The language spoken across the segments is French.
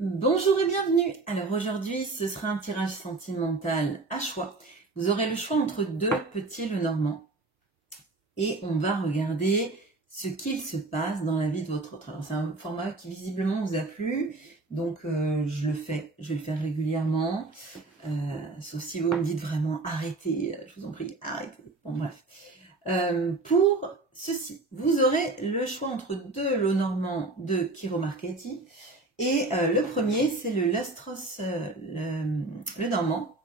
Bonjour et bienvenue. Alors aujourd'hui, ce sera un tirage sentimental à choix. Vous aurez le choix entre deux petits Lenormand et on va regarder ce qu'il se passe dans la vie de votre autre. Alors c'est un format qui visiblement vous a plu, donc je vais le faire régulièrement, sauf si vous me dites vraiment arrêtez, je vous en prie, arrêtez. Bon bref. Pour ceci, vous aurez le choix entre deux Lenormand de Kiro Marchetti. Et le premier, c'est le Lustros Lenormand,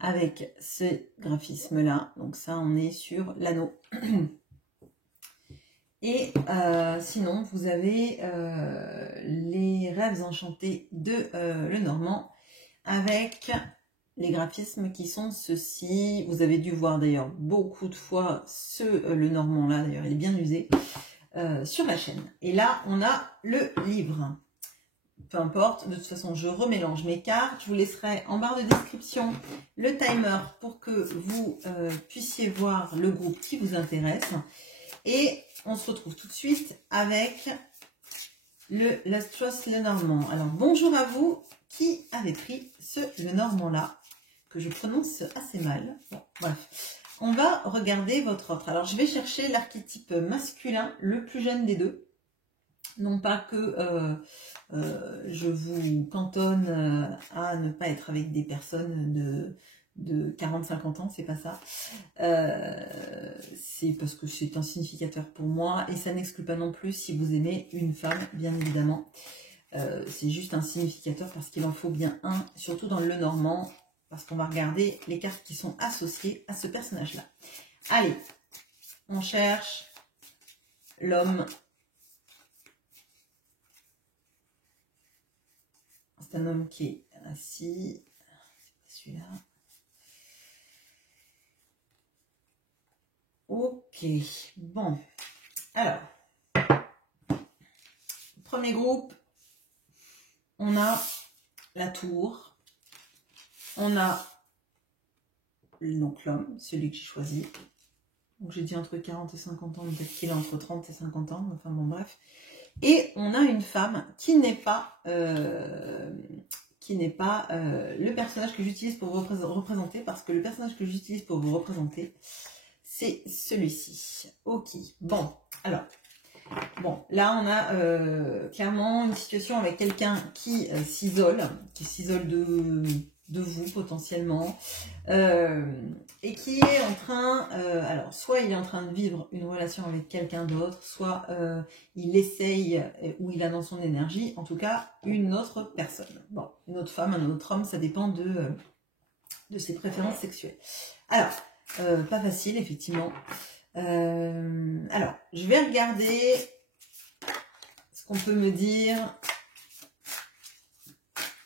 avec ce graphisme-là. Donc ça, on est sur l'anneau. Et sinon, vous avez les Rêves enchantés de Lenormand, avec les graphismes qui sont ceux-ci. Vous avez dû voir d'ailleurs beaucoup de fois ce Lenormand-là, d'ailleurs il est bien usé, sur la chaîne. Et là, on a le livre. Peu importe, de toute façon, je remélange mes cartes. Je vous laisserai en barre de description le timer pour que vous puissiez voir le groupe qui vous intéresse. Et on se retrouve tout de suite avec le Lustros Lenormand. Alors, bonjour à vous qui avez pris ce Lenormand-là, que je prononce assez mal. Bon, bref, on va regarder votre offre. Alors, je vais chercher l'archétype masculin, le plus jeune des deux. Non pas que je vous cantonne à ne pas être avec des personnes de 40-50 ans, c'est pas ça. C'est parce que c'est un significateur pour moi et ça n'exclut pas non plus si vous aimez une femme, bien évidemment. C'est juste un significateur parce qu'il en faut bien un, surtout dans le Lenormand, parce qu'on va regarder les cartes qui sont associées à ce personnage-là. Allez, on cherche l'homme. C'est un homme qui est assis. C'est celui-là. Ok. Bon. Alors. Premier groupe. On a la tour. On a donc l'homme, celui que j'ai choisi. Donc j'ai dit entre 40 et 50 ans, peut-être qu'il est entre 30 et 50 ans. Enfin bon, bref. Et on a une femme qui n'est pas le personnage que j'utilise pour vous représenter, parce que le personnage que j'utilise pour vous représenter, c'est celui-ci. Ok, bon, alors, bon, là on a clairement une situation avec quelqu'un qui s'isole de vous potentiellement, et qui est en train, alors soit il est en train de vivre une relation avec quelqu'un d'autre, soit il essaye, ou il a dans son énergie, en tout cas, une autre personne. Bon, une autre femme, un autre homme, ça dépend de ses préférences sexuelles. Alors, pas facile, effectivement. Alors, je vais regarder ce qu'on peut me dire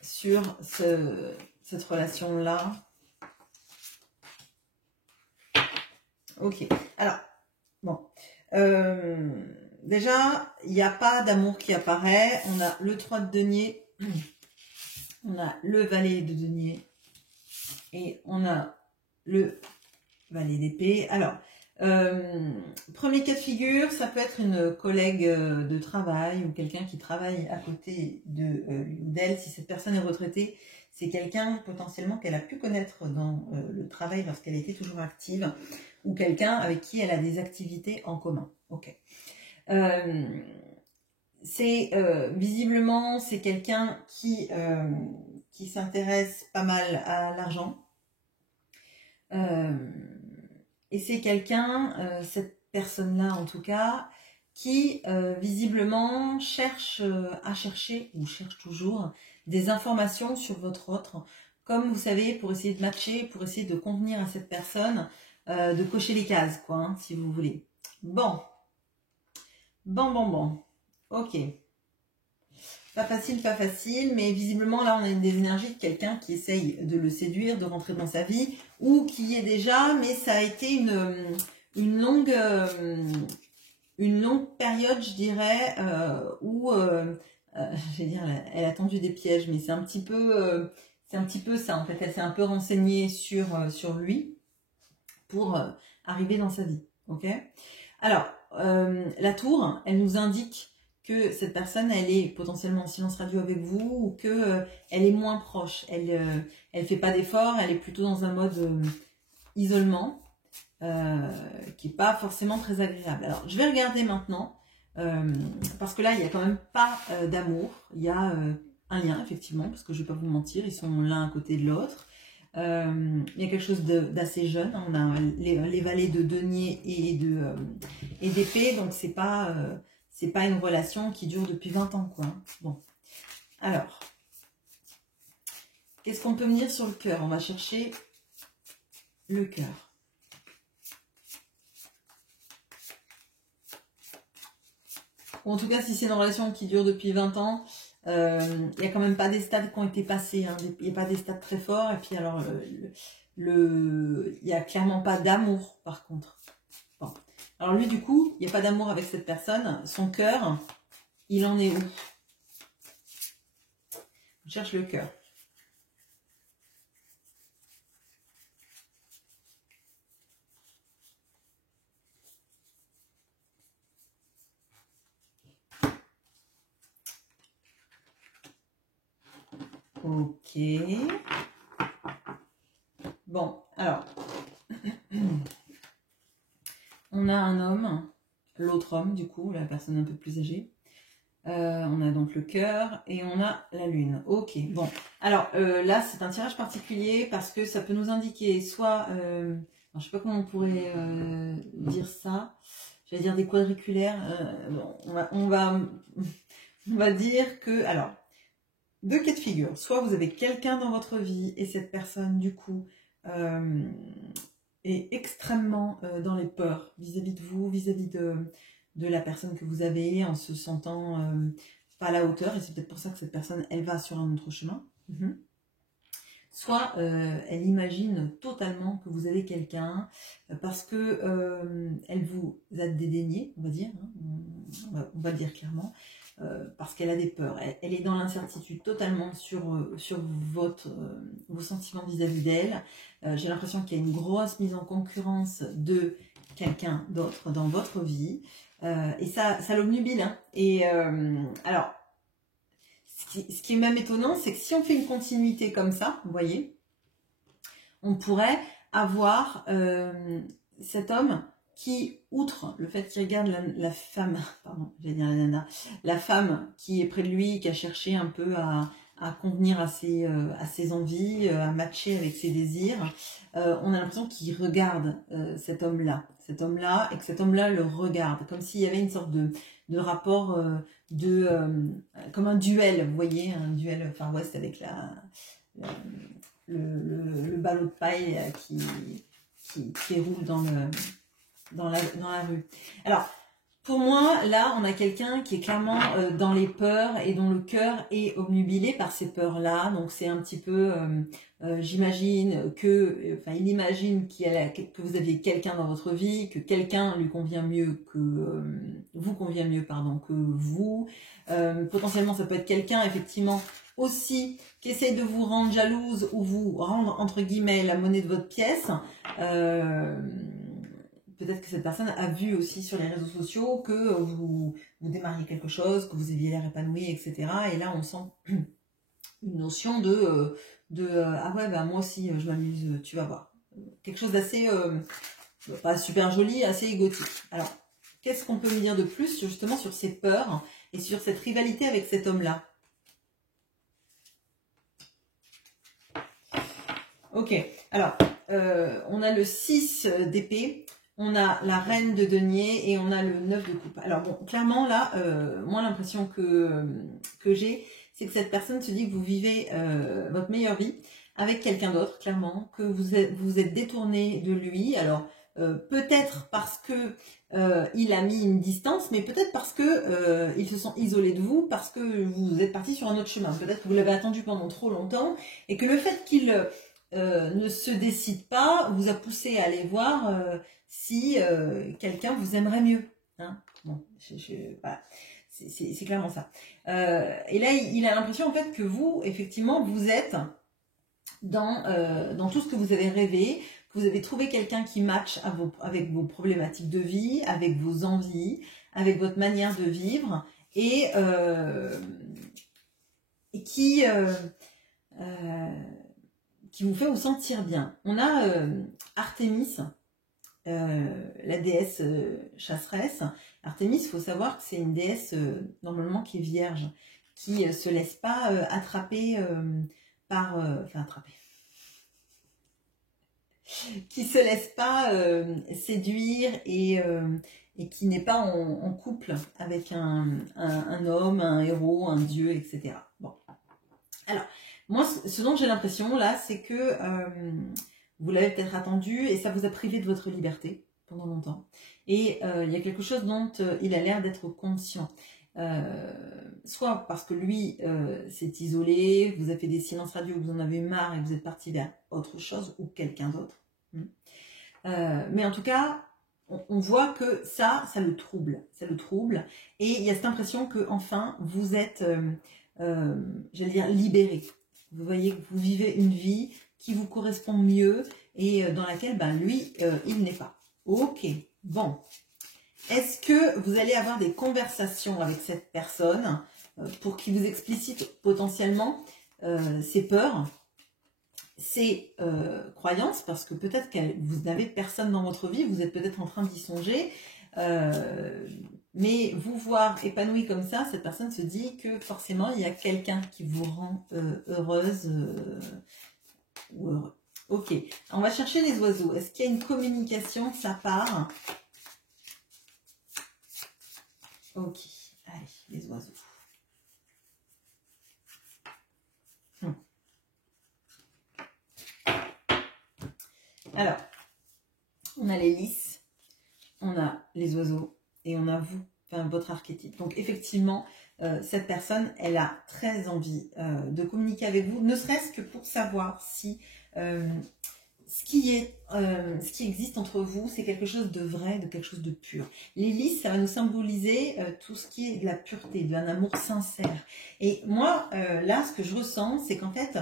sur cette relation-là. Ok, alors, bon. Déjà, il n'y a pas d'amour qui apparaît. On a le 3 de denier, on a le valet de denier et on a le valet d'épée. Alors, premier cas de figure, ça peut être une collègue de travail ou quelqu'un qui travaille à côté d'elle. Si cette personne est retraitée, c'est quelqu'un potentiellement qu'elle a pu connaître dans le travail lorsqu'elle était toujours active, ou quelqu'un avec qui elle a des activités en commun. Ok. Visiblement, c'est quelqu'un qui s'intéresse pas mal à l'argent. Et c'est quelqu'un, cette personne-là en tout cas, qui visiblement cherche ou cherche toujours des informations sur votre autre, comme vous savez, pour essayer de matcher, pour essayer de convenir à cette personne, de cocher les cases, quoi, hein, si vous voulez. Bon. Ok. Pas facile, mais visiblement, là, on a des énergies de quelqu'un qui essaye de le séduire, de rentrer dans sa vie, ou qui y est déjà, mais ça a été une longue période, je dirais, où, je vais dire, elle a tendu des pièges, mais c'est un petit peu ça, en fait. Elle s'est un peu renseignée sur lui pour arriver dans sa vie, ok ? Alors, la tour, elle nous indique que cette personne, elle est potentiellement en silence radio avec vous ou que elle est moins proche. Elle fait pas d'effort, elle est plutôt dans un mode isolement qui est pas forcément très agréable. Alors, je vais regarder maintenant parce que là, il y a quand même pas d'amour. Il y a un lien, effectivement, parce que je vais pas vous mentir, ils sont l'un à côté de l'autre. Il y a quelque chose d'assez jeune. On a les valets de denier et d'épée, donc c'est pas une relation qui dure depuis 20 ans, quoi. Bon, alors, qu'est-ce qu'on peut me dire sur le cœur? On va chercher le cœur. Ou en tout cas, si c'est une relation qui dure depuis 20 ans, il n'y a quand même pas des stades qui ont été passés, hein. Il n'y a pas des stades très forts, et puis alors, il n'y a clairement pas d'amour, par contre. Bon. Alors lui, du coup, il n'y a pas d'amour avec cette personne. Son cœur, il en est où? On cherche le cœur. Ok. Bon, alors. On a un homme, l'autre homme, du coup, la personne un peu plus âgée. On a donc le cœur et on a la lune. Ok, bon. Alors là, c'est un tirage particulier parce que ça peut nous indiquer soit... je sais pas comment on pourrait dire ça. J'allais dire des quadriculaires. On va dire que... Alors, deux cas de figure. Soit vous avez quelqu'un dans votre vie et cette personne, du coup, est extrêmement dans les peurs vis-à-vis de vous, vis-à-vis de la personne que vous avez, en se sentant pas à la hauteur. Et c'est peut-être pour ça que cette personne, elle va sur un autre chemin. Soit elle imagine totalement que vous avez quelqu'un parce que elle vous a dédaigné, on va dire, hein, on va le dire clairement, parce qu'elle a des peurs. Elle est dans l'incertitude totalement sur vos sentiments vis-à-vis d'elle. J'ai l'impression qu'il y a une grosse mise en concurrence de quelqu'un d'autre dans votre vie. Et ça l'obnubile. Hein. Et alors, ce qui est même étonnant, c'est que si on fait une continuité comme ça, vous voyez, on pourrait avoir cet homme qui, outre le fait qu'il regarde la femme, pardon, j'allais dire la nana, la femme qui est près de lui, qui a cherché un peu à convenir à ses envies, à matcher avec ses désirs, on a l'impression qu'il regarde cet homme-là, et que cet homme-là le regarde, comme s'il y avait une sorte de rapport comme un duel, vous voyez, un duel Far West avec le ballot de paille qui roule dans la rue. Alors, pour moi, là, on a quelqu'un qui est clairement dans les peurs et dont le cœur est obnubilé par ces peurs-là. Donc, c'est un petit peu, j'imagine il imagine que vous aviez quelqu'un dans votre vie, que quelqu'un lui convient mieux vous convient mieux, que vous. Potentiellement, ça peut être quelqu'un, effectivement, aussi, qui essaye de vous rendre jalouse ou vous rendre, entre guillemets, la monnaie de votre pièce. Peut-être que cette personne a vu aussi sur les réseaux sociaux que vous démarriez quelque chose, que vous aviez l'air épanoui, etc. Et là, on sent une notion ah ouais, bah moi aussi, je m'amuse, tu vas voir. Quelque chose d'assez, pas super joli, assez égotique. Alors, qu'est-ce qu'on peut me dire de plus, justement, sur ces peurs et sur cette rivalité avec cet homme-là? Ok, alors, on a le 6 d'épée. On a la reine de denier et on a le 9 de coupe. Alors bon, clairement là, moi l'impression que j'ai, c'est que cette personne se dit que vous vivez votre meilleure vie avec quelqu'un d'autre, clairement, que vous êtes détourné de lui. Alors peut-être parce que il a mis une distance, mais peut-être parce que ils se sont isolés de vous, parce que vous êtes parti sur un autre chemin. Peut-être que vous l'avez attendu pendant trop longtemps et que le fait qu'il ne se décide pas vous a poussé à aller voir si quelqu'un vous aimerait mieux. Hein, bon, voilà. C'est clairement ça. Et là, il a l'impression en fait que vous, effectivement, vous êtes dans tout ce que vous avez rêvé, que vous avez trouvé quelqu'un qui matche avec vos problématiques de vie, avec vos envies, avec votre manière de vivre, et qui vous fait vous sentir bien. On a Artémis, la déesse chasseresse. Artémis, il faut savoir que c'est une déesse normalement qui est vierge, qui ne se laisse pas attraper par... enfin, attraper. Qui se laisse pas séduire et qui n'est pas en couple avec un homme, un héros, un dieu, etc. Bon. Alors, moi, ce dont j'ai l'impression, là, c'est que vous l'avez peut-être attendu et ça vous a privé de votre liberté pendant longtemps. Et il y a quelque chose dont il a l'air d'être conscient. Soit parce que lui s'est isolé, vous a fait des silences radio, vous en avez marre et vous êtes parti vers autre chose ou quelqu'un d'autre. Mais en tout cas, on voit que ça le trouble. Ça le trouble. Et il y a cette impression que enfin vous êtes, j'allais dire, libéré. Vous voyez que vous vivez une vie qui vous correspond mieux et dans laquelle ben, lui, il n'est pas. Ok, bon. Est-ce que vous allez avoir des conversations avec cette personne pour qu'il vous explicite potentiellement ses peurs, ses croyances, parce que peut-être que vous n'avez personne dans votre vie, vous êtes peut-être en train d'y songer, mais vous voir épanoui comme ça, cette personne se dit que forcément il y a quelqu'un qui vous rend heureuse ou heureux. Ok, on va chercher les oiseaux. Est-ce qu'il y a une communication de sa part? Ok, allez, les oiseaux. Alors, on a les lys, on a les oiseaux et on a vous, enfin votre archétype. Donc effectivement, cette personne, elle a très envie de communiquer avec vous, ne serait-ce que pour savoir si ce qui existe entre vous, c'est quelque chose de vrai, de quelque chose de pur. Les lys, ça va nous symboliser tout ce qui est de la pureté, d'un amour sincère. Et moi, là, ce que je ressens, c'est qu'en fait,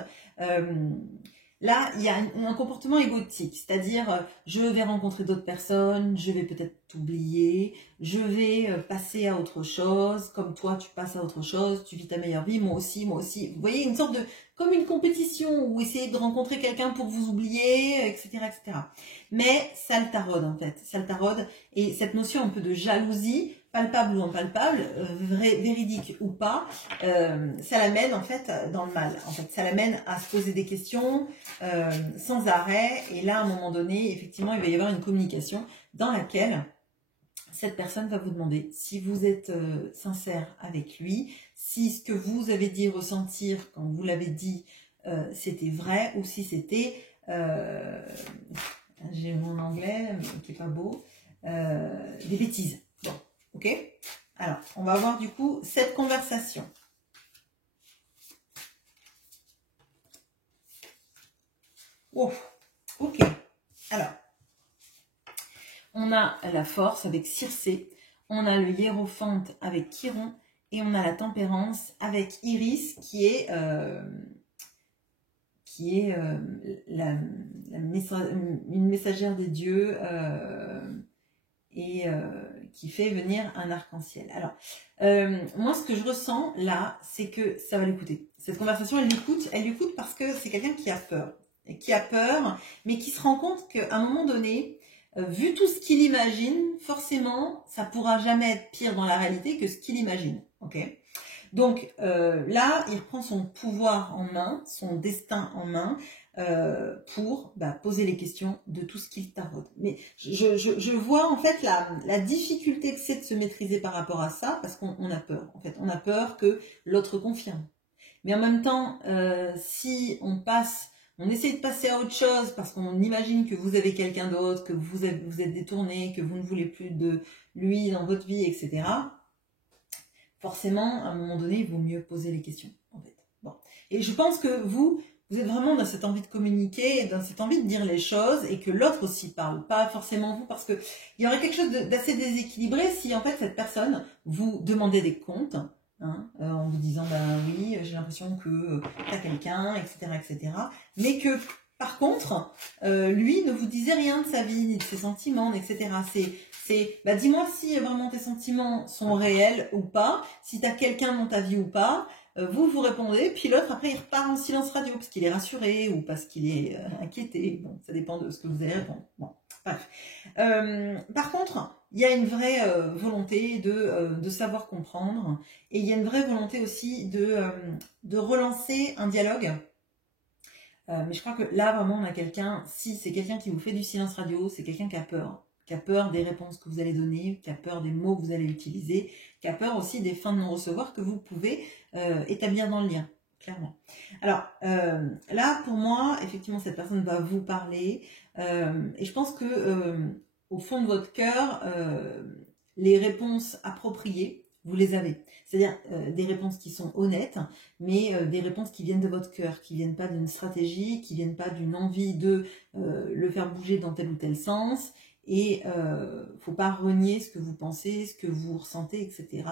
là, il y a un comportement égotique, c'est-à-dire je vais rencontrer d'autres personnes, je vais peut-être t'oublier, je vais passer à autre chose, comme toi tu passes à autre chose, tu vis ta meilleure vie, moi aussi, moi aussi. Vous voyez, une sorte de, comme une compétition, où essayer de rencontrer quelqu'un pour vous oublier, etc., etc. Mais ça le taraude en fait, ça le taraude, et cette notion un peu de jalousie, palpable ou impalpable, véridique ou pas, ça l'amène en fait dans le mal. En fait, ça l'amène à se poser des questions sans arrêt. Et là, à un moment donné, effectivement, il va y avoir une communication dans laquelle cette personne va vous demander si vous êtes sincère avec lui, si ce que vous avez dit ressentir quand vous l'avez dit, c'était vrai ou si c'était, j'ai mon anglais qui est pas beau, des bêtises. Bon. Ok? Alors, on va voir du coup cette conversation. Oh, ok. Alors, on a la force avec Circé, on a le hiérophante avec Chiron, et on a la tempérance avec Iris, qui est une messagère des dieux et qui fait venir un arc-en-ciel. Alors, moi, ce que je ressens là, c'est que ça va l'écouter. Cette conversation, elle l'écoute parce que c'est quelqu'un qui a peur, mais qui se rend compte qu'à un moment donné, vu tout ce qu'il imagine, forcément, ça pourra jamais être pire dans la réalité que ce qu'il imagine. Ok ? Donc là, il reprend son pouvoir en main, son destin en main, pour poser les questions de tout ce qu'il taraude. Mais je vois en fait la difficulté que c'est de se maîtriser par rapport à ça, parce qu'on a peur. En fait, on a peur que l'autre confirme. Mais en même temps, si on essaie de passer à autre chose parce qu'on imagine que vous avez quelqu'un d'autre, que vous êtes détourné, que vous ne voulez plus de lui dans votre vie, etc., forcément, à un moment donné, il vaut mieux poser les questions, en fait. Bon. Et je pense que vous êtes vraiment dans cette envie de communiquer, dans cette envie de dire les choses, et que l'autre aussi parle, pas forcément vous, parce que il y aurait quelque chose d'assez déséquilibré si, en fait, cette personne vous demandait des comptes, hein, en vous disant, oui, j'ai l'impression que tu as quelqu'un, etc., etc., mais que Par contre, lui ne vous disait rien de sa vie, ni de ses sentiments, etc. Bah, dis-moi si vraiment tes sentiments sont réels ou pas, si tu as quelqu'un dans ta vie ou pas. Vous répondez, puis l'autre, après, il repart en silence radio, parce qu'il est rassuré ou parce qu'il est inquiété. Bon, ça dépend de ce que vous allez répondre. Bon, bref. Par contre, il y a une vraie volonté de savoir comprendre, et il y a une vraie volonté aussi de relancer un dialogue. Mais je crois que là, vraiment, on a quelqu'un, si c'est quelqu'un qui vous fait du silence radio, c'est quelqu'un qui a peur des réponses que vous allez donner, qui a peur des mots que vous allez utiliser, qui a peur aussi des fins de non-recevoir que vous pouvez établir dans le lien, clairement. Alors, là, pour moi, effectivement, cette personne va vous parler, et je pense que au fond de votre cœur, les réponses appropriées, vous les avez. C'est-à-dire des réponses qui sont honnêtes, mais des réponses qui viennent de votre cœur, qui viennent pas d'une stratégie, qui viennent pas d'une envie de le faire bouger dans tel ou tel sens. Et faut pas renier ce que vous pensez, ce que vous ressentez, etc.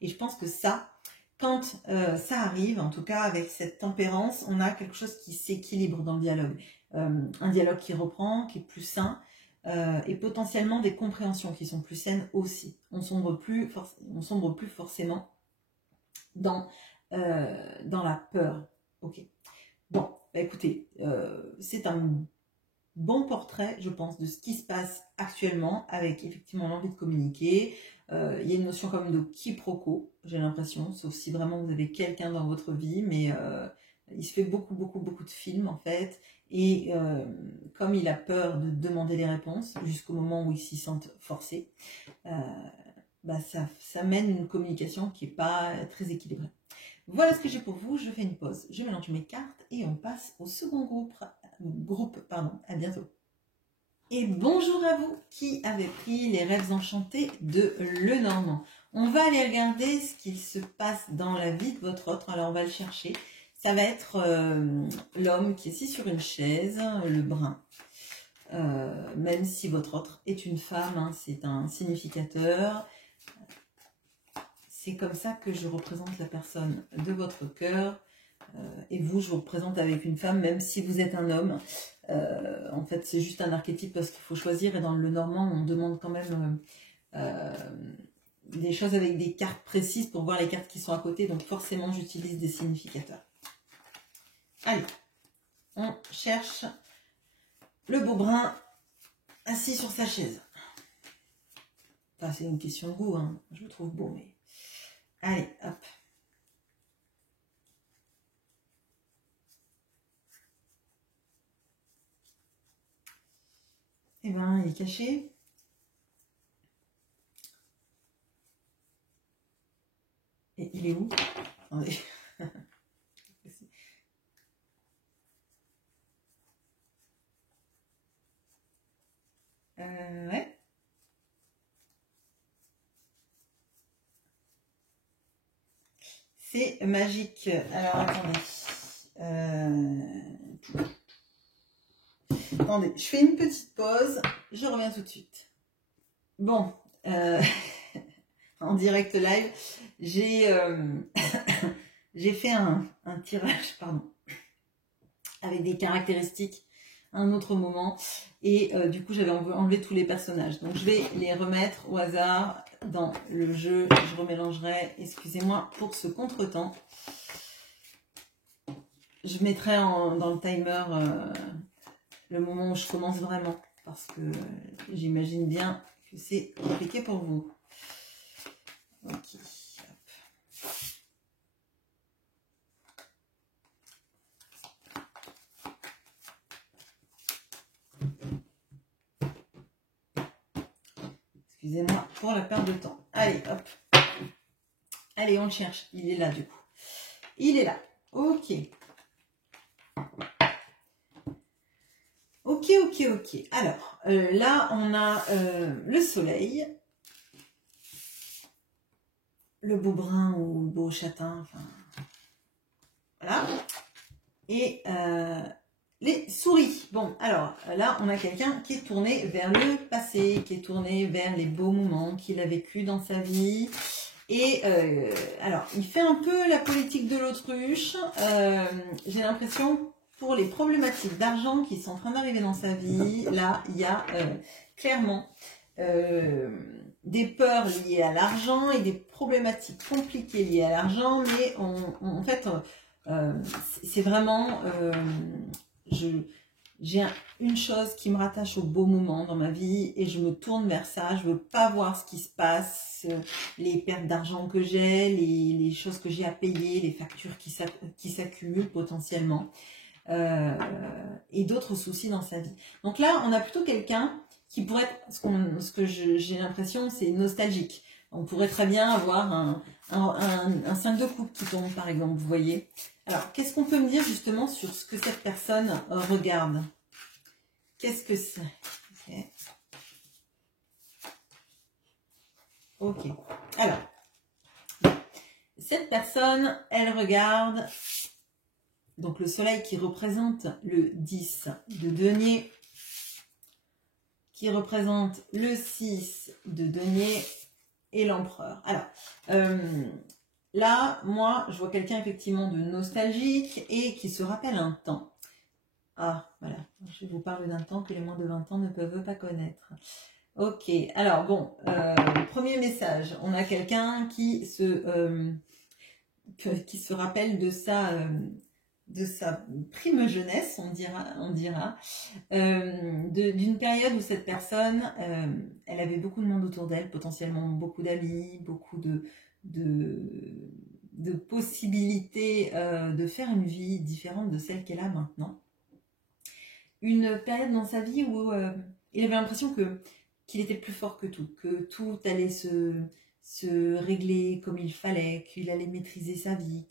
Et je pense que ça, quand ça arrive, en tout cas avec cette tempérance, on a quelque chose qui s'équilibre dans le dialogue. Un dialogue qui reprend, qui est plus sain, et potentiellement des compréhensions qui sont plus saines aussi. On sombre plus forcément dans la peur. Ok. Bon, bah écoutez, c'est un bon portrait, je pense, de ce qui se passe actuellement, avec effectivement l'envie de communiquer. Il y a une notion comme de quiproquo, j'ai l'impression, sauf si vraiment vous avez quelqu'un dans votre vie, mais il se fait beaucoup de films en fait, et comme il a peur de demander des réponses, jusqu'au moment où il s'y sent forcé, bah ça mène une communication qui n'est pas très équilibrée. Voilà ce que j'ai pour vous, je fais une pause, je mélange mes cartes et on passe au second groupe. À bientôt. Et bonjour à vous qui avez pris les rêves enchantés de Lenormand. On va aller regarder ce qu'il se passe dans la vie de votre autre, alors on va le chercher. Ça va être l'homme qui est assis sur une chaise, le brun. Même si votre autre est une femme, hein, c'est un significateur. C'est comme ça que je représente la personne de votre cœur. Et vous, je vous représente avec une femme, même si vous êtes un homme. En fait, c'est juste un archétype parce qu'il faut choisir. Et dans le normand, on demande quand même des choses avec des cartes précises pour voir les cartes qui sont à côté. Donc forcément, j'utilise des significateurs. Allez, on cherche le beau brun assis sur sa chaise. Enfin, c'est une question de goût, hein. Je le trouve beau, mais... Allez, hop. Eh ben, il est caché. Et il est où? Attendez. Ouais. C'est magique. Alors, attendez. Attendez, je fais une petite pause. Je reviens tout de suite. Bon, en direct live, j'ai fait un tirage, pardon, avec des caractéristiques à un autre moment. Et du coup, j'avais enlevé tous les personnages. Donc, je vais les remettre au hasard dans le jeu. Je remélangerai. Excusez-moi pour ce contretemps. Je mettrai dans le timer le moment où je commence vraiment. Parce que j'imagine bien que c'est compliqué pour vous. Ok. Excusez-moi pour la perte de temps. Allez, hop. Allez, on le cherche. Il est là, du coup. Il est là. Ok. Ok. Alors, là, on a le soleil. Le beau brun ou le beau châtain. Enfin, voilà. Et les souris. Bon, alors, là, on a quelqu'un qui est tourné vers le passé, qui est tourné vers les beaux moments qu'il a vécu dans sa vie. Et alors, il fait un peu la politique de l'autruche. J'ai l'impression pour les problématiques d'argent qui sont en train d'arriver dans sa vie, là, il y a clairement des peurs liées à l'argent et des problématiques compliquées liées à l'argent, mais en fait, c'est vraiment... j'ai une chose qui me rattache au beau moment dans ma vie et je me tourne vers ça. Je veux pas voir ce qui se passe, les pertes d'argent que j'ai, les choses que j'ai à payer, les factures qui s'accumulent potentiellement et d'autres soucis dans sa vie. Donc là, on a plutôt quelqu'un qui pourrait être, ce que j'ai l'impression, c'est nostalgique. On pourrait très bien avoir un 5 de coupe qui tombe, par exemple, vous voyez. Alors, qu'est-ce qu'on peut me dire justement sur ce que cette personne regarde? Qu'est-ce que c'est? Ok. Alors, cette personne, elle regarde donc le soleil qui représente le 10 de denier, qui représente le 6 de denier et l'empereur. Alors, là, moi, je vois quelqu'un effectivement de nostalgique et qui se rappelle un temps. Ah, voilà, je vous parle d'un temps que les moins de 20 ans ne peuvent pas connaître. Ok, alors bon, premier message, on a quelqu'un qui se rappelle de sa prime jeunesse, on dira, d'une période où cette personne, elle avait beaucoup de monde autour d'elle, potentiellement beaucoup d'amis, beaucoup de possibilités de faire une vie différente de celle qu'elle a maintenant. Une période dans sa vie où il avait l'impression qu'il était plus fort que tout allait se régler comme il fallait, qu'il allait maîtriser sa vie,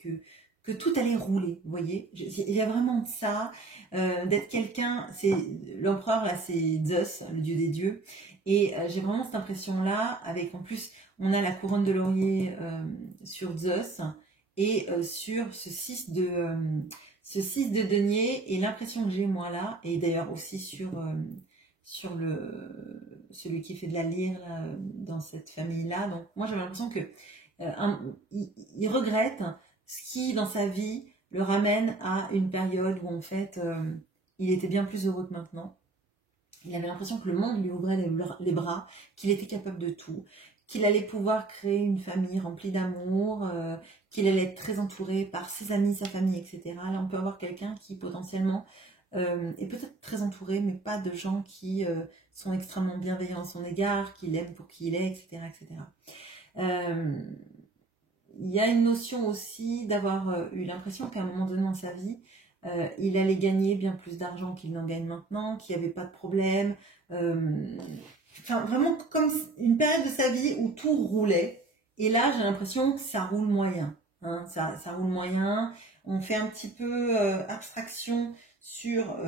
que tout allait rouler, vous voyez. Il y a vraiment de ça, d'être quelqu'un, c'est l'empereur là, c'est Zeus, le dieu des dieux, et j'ai vraiment cette impression-là, avec en plus, on a la couronne de laurier sur Zeus, et sur ce 6 de denier, et l'impression que j'ai moi là, et d'ailleurs aussi sur celui qui fait de la lyre là, dans cette famille-là. Donc moi j'ai l'impression que il regrette ce qui dans sa vie le ramène à une période où en fait il était bien plus heureux que maintenant. Il avait l'impression que le monde lui ouvrait les bras, qu'il était capable de tout, qu'il allait pouvoir créer une famille remplie d'amour, qu'il allait être très entouré par ses amis, sa famille, etc. Là on peut avoir quelqu'un qui potentiellement est peut-être très entouré, mais pas de gens qui sont extrêmement bienveillants à son égard, qui l'aiment pour qui il est, etc. etc. Il y a une notion aussi d'avoir eu l'impression qu'à un moment donné dans sa vie, il allait gagner bien plus d'argent qu'il n'en gagne maintenant, qu'il n'y avait pas de problème. Enfin, vraiment comme une période de sa vie où tout roulait. Et là, j'ai l'impression que ça roule moyen. Hein, ça roule moyen. On fait un petit peu abstraction sur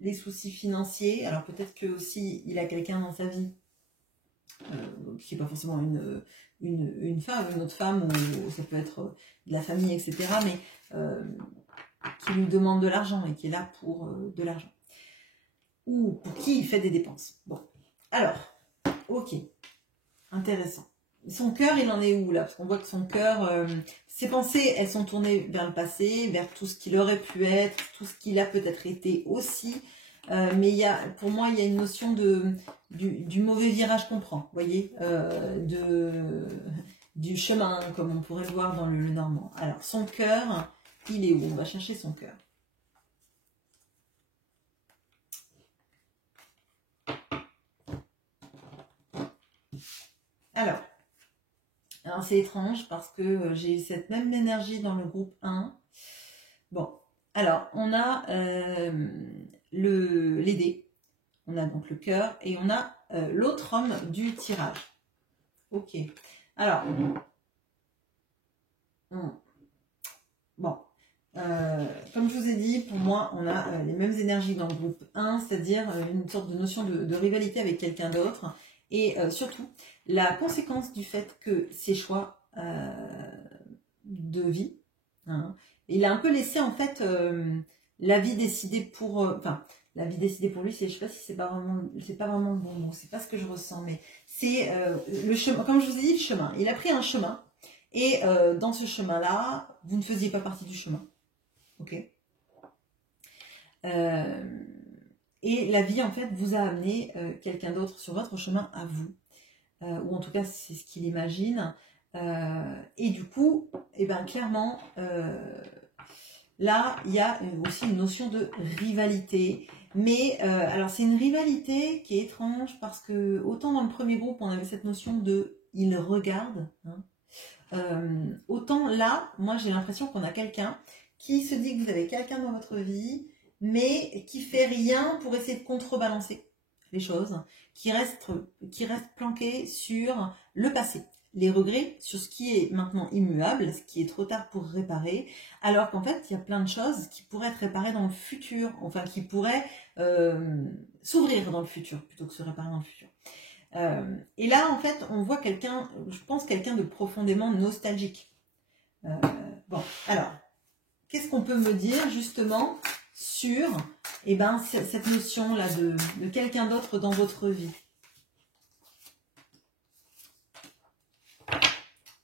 les soucis financiers. Alors peut-être que aussi il a quelqu'un dans sa vie qui n'est pas forcément une femme, une autre femme, ou ça peut être de la famille, etc. Mais qui lui demande de l'argent et qui est là pour de l'argent. Ou pour qui il fait des dépenses. Bon, alors, ok, intéressant. Son cœur, il en est où là? Parce qu'on voit que son cœur, ses pensées, elles sont tournées vers le passé, vers tout ce qu'il aurait pu être, tout ce qu'il a peut-être été aussi. Mais pour moi, il y a une notion du mauvais virage qu'on prend, vous voyez, du chemin, comme on pourrait le voir dans le normand. Alors, son cœur, il est où? On va chercher son cœur. Alors c'est étrange parce que j'ai eu cette même énergie dans le groupe 1. Bon, alors on a les dés, on a donc le cœur et on a l'autre homme du tirage. Ok, alors, bon, comme je vous ai dit, pour moi on a les mêmes énergies dans le groupe 1, c'est-à-dire une sorte de notion de rivalité avec quelqu'un d'autre. Et surtout, la conséquence du fait que ses choix de vie, hein, il a un peu laissé en fait la vie décidée pour... Enfin, la vie décidée pour lui, je ne sais pas si c'est pas vraiment le bon mot, c'est pas ce que je ressens, mais c'est le chemin, comme je vous ai dit, le chemin. Il a pris un chemin, et dans ce chemin-là, vous ne faisiez pas partie du chemin. Ok ? Et la vie, en fait, vous a amené quelqu'un d'autre sur votre chemin à vous. Ou en tout cas, c'est ce qu'il imagine. Et du coup, eh ben, clairement, là, il y a aussi une notion de rivalité. Mais alors, c'est une rivalité qui est étrange parce que autant dans le premier groupe, on avait cette notion de « il regarde hein », autant là, moi, j'ai l'impression qu'on a quelqu'un qui se dit que vous avez quelqu'un dans votre vie, mais qui fait rien pour essayer de contrebalancer les choses, qui reste planqué sur le passé, les regrets, sur ce qui est maintenant immuable, ce qui est trop tard pour réparer, alors qu'en fait, il y a plein de choses qui pourraient être réparées dans le futur, enfin qui pourraient s'ouvrir dans le futur, plutôt que se réparer dans le futur. Et là, en fait, on voit quelqu'un, je pense quelqu'un de profondément nostalgique. Bon, alors, qu'est-ce qu'on peut me dire justement sur cette notion-là de quelqu'un d'autre dans votre vie?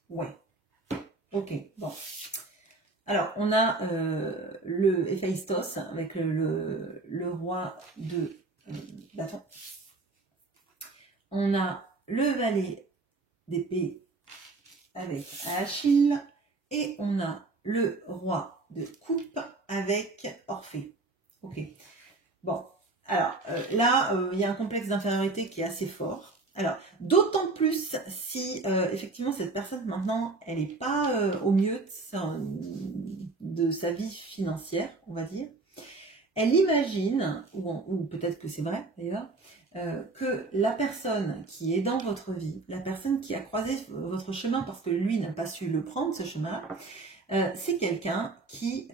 Ouais. Ok, bon. Alors, on a le Héphaïstos avec le roi de bâton. On a le valet d'épée avec Achille. Et on a le roi de coupe avec Orphée. Ok. Bon. Alors, là, il y a un complexe d'infériorité qui est assez fort. Alors, d'autant plus si, effectivement, cette personne, maintenant, elle n'est pas au mieux de sa vie financière, on va dire. Elle imagine, ou peut-être que c'est vrai, d'ailleurs, que la personne qui est dans votre vie, la personne qui a croisé votre chemin parce que lui n'a pas su le prendre, ce chemin-là, c'est quelqu'un qui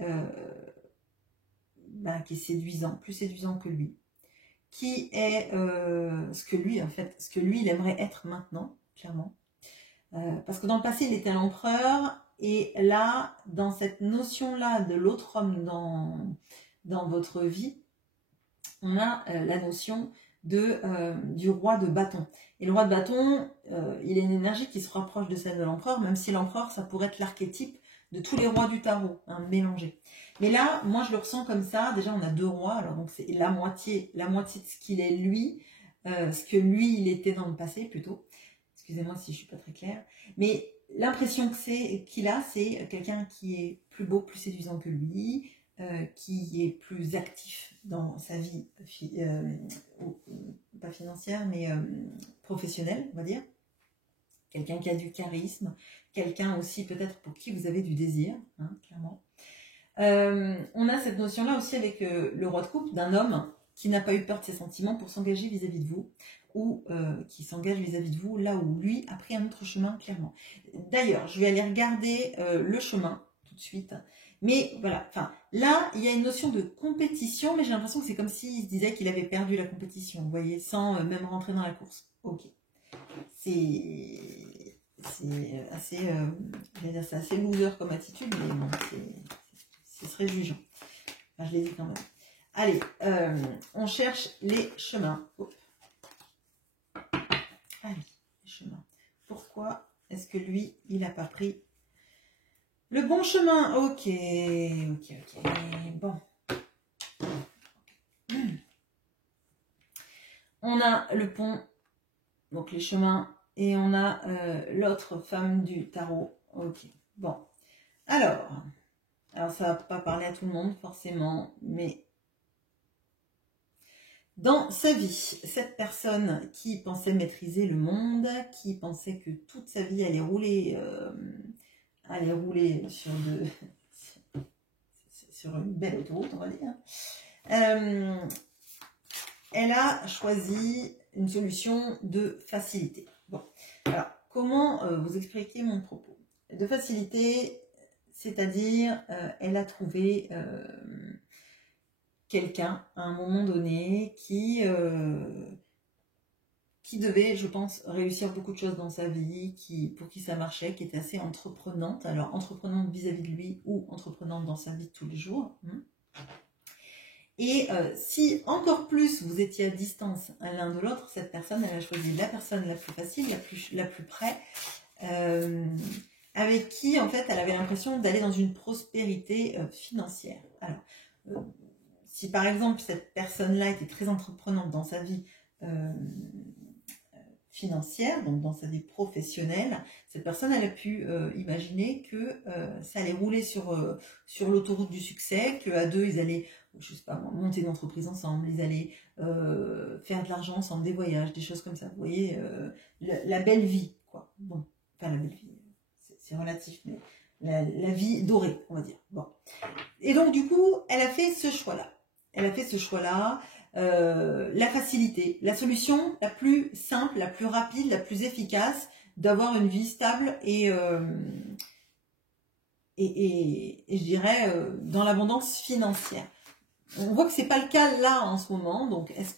est séduisant, plus séduisant que lui, qui est ce que lui, en fait, ce que lui, il aimerait être maintenant, clairement. Parce que dans le passé, il était l'empereur, et là, dans cette notion-là de l'autre homme dans votre vie, on a la notion du roi de bâton. Et le roi de bâton, il a une énergie qui se rapproche de celle de l'empereur, même si l'empereur, ça pourrait être l'archétype de tous les rois du tarot, hein, mélangés. Mais là, moi, je le ressens comme ça. Déjà, on a deux rois, alors donc c'est la moitié de ce qu'il est lui, ce que lui, il était dans le passé, plutôt. Excusez-moi si je suis pas très claire. Mais l'impression qu'il a, c'est quelqu'un qui est plus beau, plus séduisant que lui, qui est plus actif dans sa vie, pas financière, mais professionnelle, on va dire. Quelqu'un qui a du charisme, quelqu'un aussi peut-être pour qui vous avez du désir, hein, clairement. On a cette notion-là aussi avec le roi de coupe, d'un homme qui n'a pas eu peur de ses sentiments pour s'engager vis-à-vis de vous, ou qui s'engage vis-à-vis de vous là où lui a pris un autre chemin, clairement. D'ailleurs, je vais aller regarder le chemin tout de suite. Mais voilà, enfin, là, il y a une notion de compétition, mais j'ai l'impression que c'est comme s'il se disait qu'il avait perdu la compétition, vous voyez, sans même rentrer dans la course. Ok. C'est assez, c'est assez loser comme attitude, mais bon, ce serait jugeant. Enfin, je l'ai dit quand même. Allez, on cherche les chemins. Hop. Allez, les chemins. Pourquoi est-ce que lui, il n'a pas pris le bon chemin? Ok. Bon. On a le pont, donc les chemins, et on a l'autre femme du tarot. Ok. Bon. Alors ça va pas parler à tout le monde forcément, mais dans sa vie, cette personne qui pensait maîtriser le monde, qui pensait que toute sa vie allait rouler sur une belle autoroute, on va dire, elle a choisi une solution de facilité. Bon, alors, comment vous expliquer mon propos? De facilité, c'est-à-dire, elle a trouvé quelqu'un, à un moment donné, qui devait, je pense, réussir beaucoup de choses dans sa vie, pour qui ça marchait, qui était assez entreprenante. Alors, entreprenante vis-à-vis de lui ou entreprenante dans sa vie de tous les jours. Et si encore plus vous étiez à distance l'un de l'autre, cette personne, elle a choisi la personne la plus facile, la plus près, avec qui, en fait, elle avait l'impression d'aller dans une prospérité financière. Alors, si par exemple cette personne-là était très entreprenante dans sa vie financière, donc dans sa vie professionnelle, cette personne elle a pu imaginer que ça allait rouler sur l'autoroute du succès, qu'à deux ils allaient, je sais pas, monter une entreprise ensemble, ils allaient faire de l'argent ensemble, des voyages, des choses comme ça. Vous voyez, la belle vie, quoi. Bon, enfin la belle vie, c'est relatif, mais la vie dorée, on va dire. Bon. Et donc du coup, elle a fait ce choix-là. Elle a fait ce choix-là. La facilité, la solution la plus simple, la plus rapide, la plus efficace d'avoir une vie stable et je dirais dans l'abondance financière. On voit que c'est pas le cas là en ce moment, donc est-ce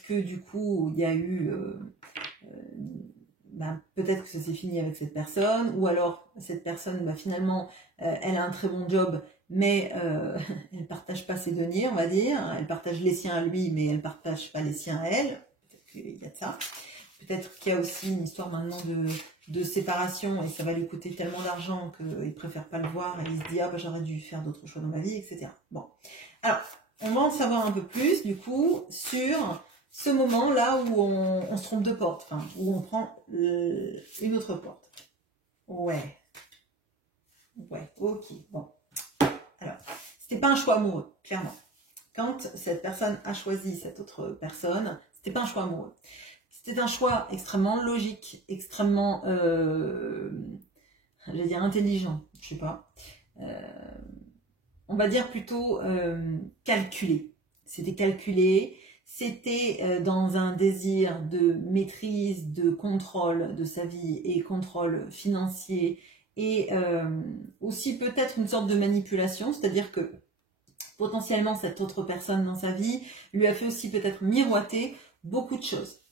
que du coup il y a eu peut-être que ça s'est fini avec cette personne, ou alors cette personne finalement elle a un très bon job, mais elle partage pas ses deniers, on va dire. Elle partage les siens à lui, mais elle partage pas les siens à elle. Peut-être qu'il y a de ça. Peut-être qu'il y a aussi une histoire maintenant de séparation et ça va lui coûter tellement d'argent qu'il préfère pas le voir et il se dit ah bah j'aurais dû faire d'autres choix dans ma vie, etc. Bon, alors on va en savoir un peu plus du coup sur ce moment là où on se trompe de porte, enfin où on prend une autre porte. Ouais, ok, bon. Alors, c'était pas un choix amoureux, clairement. Quand cette personne a choisi cette autre personne, c'était pas un choix amoureux. C'était un choix extrêmement logique, extrêmement, j'allais dire intelligent, je sais pas. On va dire plutôt calculé. C'était calculé, c'était dans un désir de maîtrise, de contrôle de sa vie et contrôle financier et aussi peut-être une sorte de manipulation, c'est-à-dire que potentiellement cette autre personne dans sa vie lui a fait aussi peut-être miroiter beaucoup de choses.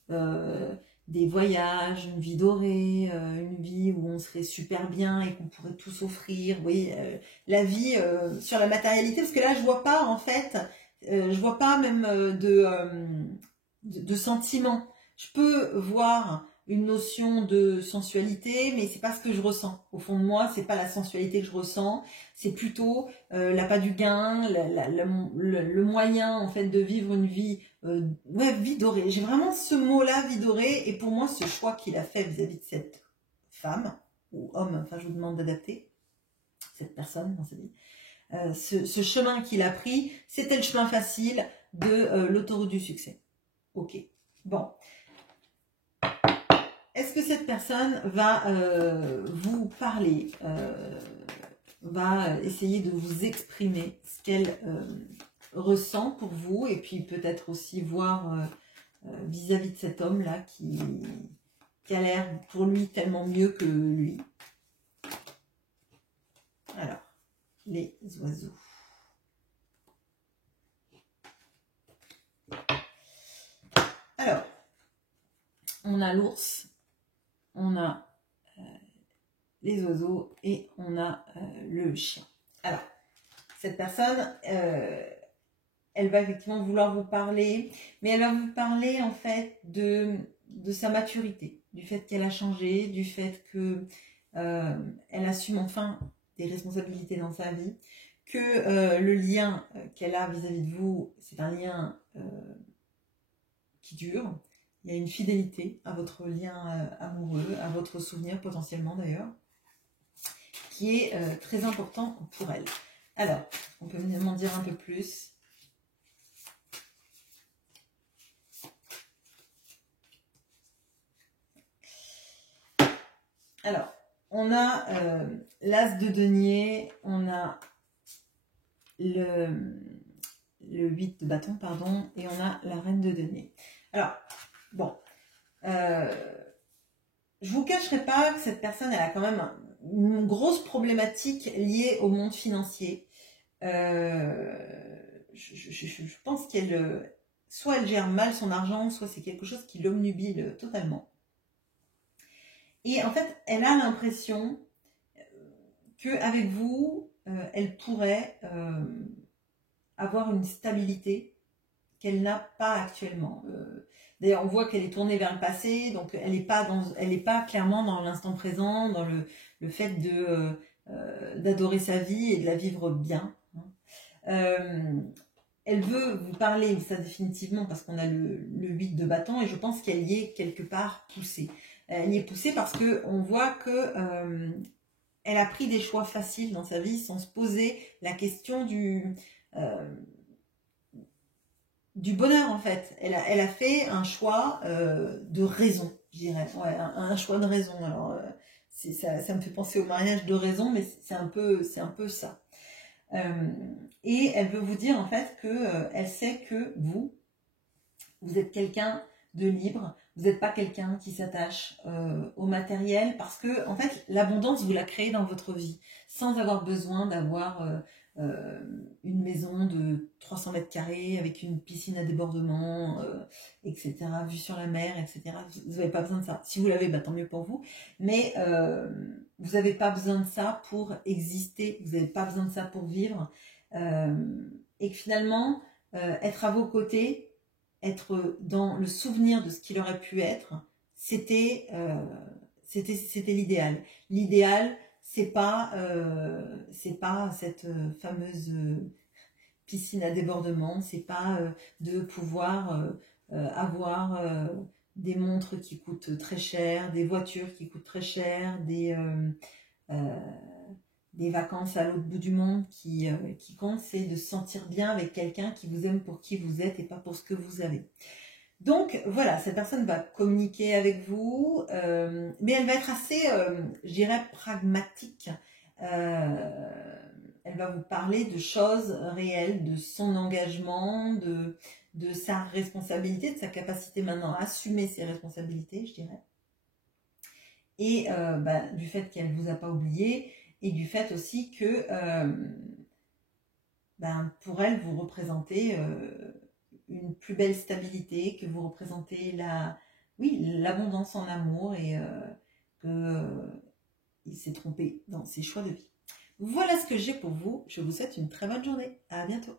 Des voyages, une vie dorée, une vie où on serait super bien et qu'on pourrait tout s'offrir, vous voyez, la vie sur la matérialité, parce que là je vois pas en fait, je vois pas même de sentiments. Je peux voir une notion de sensualité, mais c'est pas ce que je ressens. Au fond de moi, c'est pas la sensualité que je ressens, c'est plutôt l'appât du gain, le moyen en fait de vivre une vie, vie dorée. J'ai vraiment ce mot-là, vie dorée, et pour moi, ce choix qu'il a fait vis-à-vis de cette femme ou homme, enfin, je vous demande d'adapter cette personne dans sa vie. Ce chemin qu'il a pris, c'était le chemin facile de l'autoroute du succès. Ok, bon. Est-ce que cette personne va vous parler, va essayer de vous exprimer ce qu'elle ressent pour vous, et puis peut-être aussi voir vis-à-vis de cet homme-là qui a l'air pour lui tellement mieux que lui. Alors, les oiseaux. Alors, on a l'ours, on a les oiseaux et on a le chien. Alors, cette personne, elle va effectivement vouloir vous parler, mais elle va vous parler en fait de sa maturité, du fait qu'elle a changé, du fait que elle assume enfin des responsabilités dans sa vie, que le lien qu'elle a vis-à-vis de vous, c'est un lien qui dure. Il y a une fidélité à votre lien amoureux, à votre souvenir potentiellement d'ailleurs, qui est très important pour elle. Alors, on peut m'en dire un peu plus. Alors, on a l'as de denier, on a le 8 de bâton, pardon, et on a la reine de denier. Alors, bon, je vous cacherai pas que cette personne, elle a quand même une grosse problématique liée au monde financier. Je pense qu'elle, soit elle gère mal son argent, soit c'est quelque chose qui l'obnubile totalement. Et en fait, elle a l'impression qu'avec vous, elle pourrait avoir une stabilité qu'elle n'a pas actuellement. D'ailleurs, on voit qu'elle est tournée vers le passé, donc elle n'est pas clairement dans l'instant présent, dans le fait d'adorer sa vie et de la vivre bien. Elle veut vous parler, ça définitivement, parce qu'on a le 8 de bâton, et je pense qu'elle y est quelque part poussée. Elle y est poussée parce qu'on voit que elle a pris des choix faciles dans sa vie sans se poser la question du bonheur, en fait. Elle a fait un choix de raison, je dirais. Ouais, un choix de raison. Alors, ça me fait penser au mariage de raison, mais c'est un peu ça. Et elle veut vous dire, en fait, que elle sait que vous êtes quelqu'un de libre. Vous n'êtes pas quelqu'un qui s'attache au matériel parce que, en fait, l'abondance, vous la créez dans votre vie sans avoir besoin d'avoir une maison de 300 mètres carrés avec une piscine à débordement, etc., vue sur la mer, etc. Vous n'avez pas besoin de ça. Si vous l'avez, bah, tant mieux pour vous. Mais vous n'avez pas besoin de ça pour exister. Vous n'avez pas besoin de ça pour vivre. Et que finalement, être à vos côtés, être dans le souvenir de ce qu'il aurait pu être, c'était l'idéal. L'idéal, c'est pas cette fameuse piscine à débordement, c'est pas de pouvoir avoir des montres qui coûtent très cher, des voitures qui coûtent très cher, des vacances à l'autre bout du monde qui compte, c'est de se sentir bien avec quelqu'un qui vous aime pour qui vous êtes et pas pour ce que vous avez. Donc voilà, cette personne va communiquer avec vous, mais elle va être assez, je dirais, pragmatique. Elle va vous parler de choses réelles, de son engagement, de sa responsabilité, de sa capacité maintenant à assumer ses responsabilités, je dirais. Et du fait qu'elle ne vous a pas oublié, et du fait aussi que pour elle, vous représentez une plus belle stabilité, que vous représentez l'abondance en amour et qu'il s'est trompé dans ses choix de vie. Voilà ce que j'ai pour vous. Je vous souhaite une très bonne journée. À bientôt.